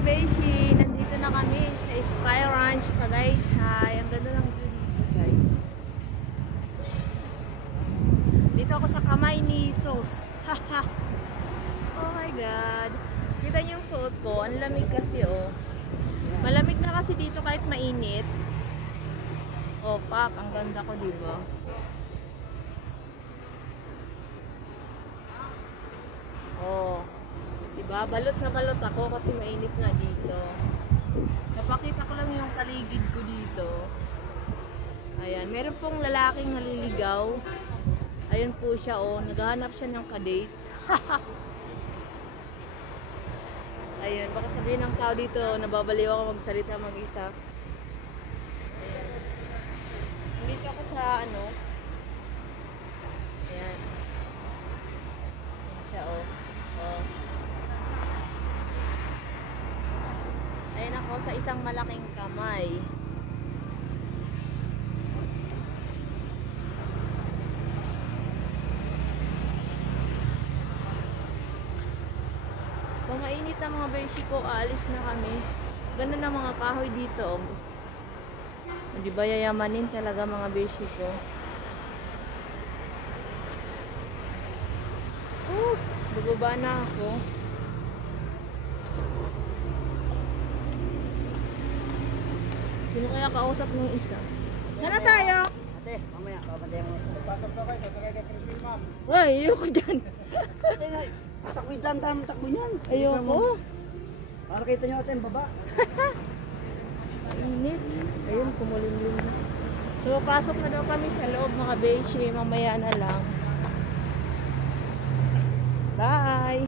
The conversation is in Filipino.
mga beshi, nandito na kami sa Sky Ranch, Tagaytay. Ang ganda ng view dito, guys. Dito ako sa kamay ni Sos. Oh my God. Kita niyo yung suot ko. Ang lamig kasi, oh. Malamig na kasi dito kahit mainit. Oh, pak. Ang ganda ko, diba? Oh. Diba? Balot na balot ako kasi mainit na dito. Napakita ko lang yung paligid ko dito. Ayan. Meron pong lalaking naliligaw. Ayun po siya, oh. Naghahanap siya ng kadate. Ayun. Baka sabihin ng tao dito, nababaliw ako magsalita mag-isa. Ayan. Dito ako sa, ano. Ayan. Ayan siya, oh. Oh. Ayan ako sa isang malaking kamay. So mainit na mga beshi ko, aalis na kami. Ganda na mga kahoy dito. Hindi ba yayamanin talaga mga beshi ko? Bubaba na ako. Sino kaya kausap ng isa? Sana tayo? Ate, mamaya, papantayan mo. Pasok na kayo, sasakay ka Crispin, ma'am. Uy, ayoko dyan. Ate, takbo dyan, takbo niyan. Ayoko. Para kita nyo ate, ang baba. Mainit. Ayun, kumulimlim na. So, pasok na daw kami sa loob mga beshi. Mamaya na lang. Bye!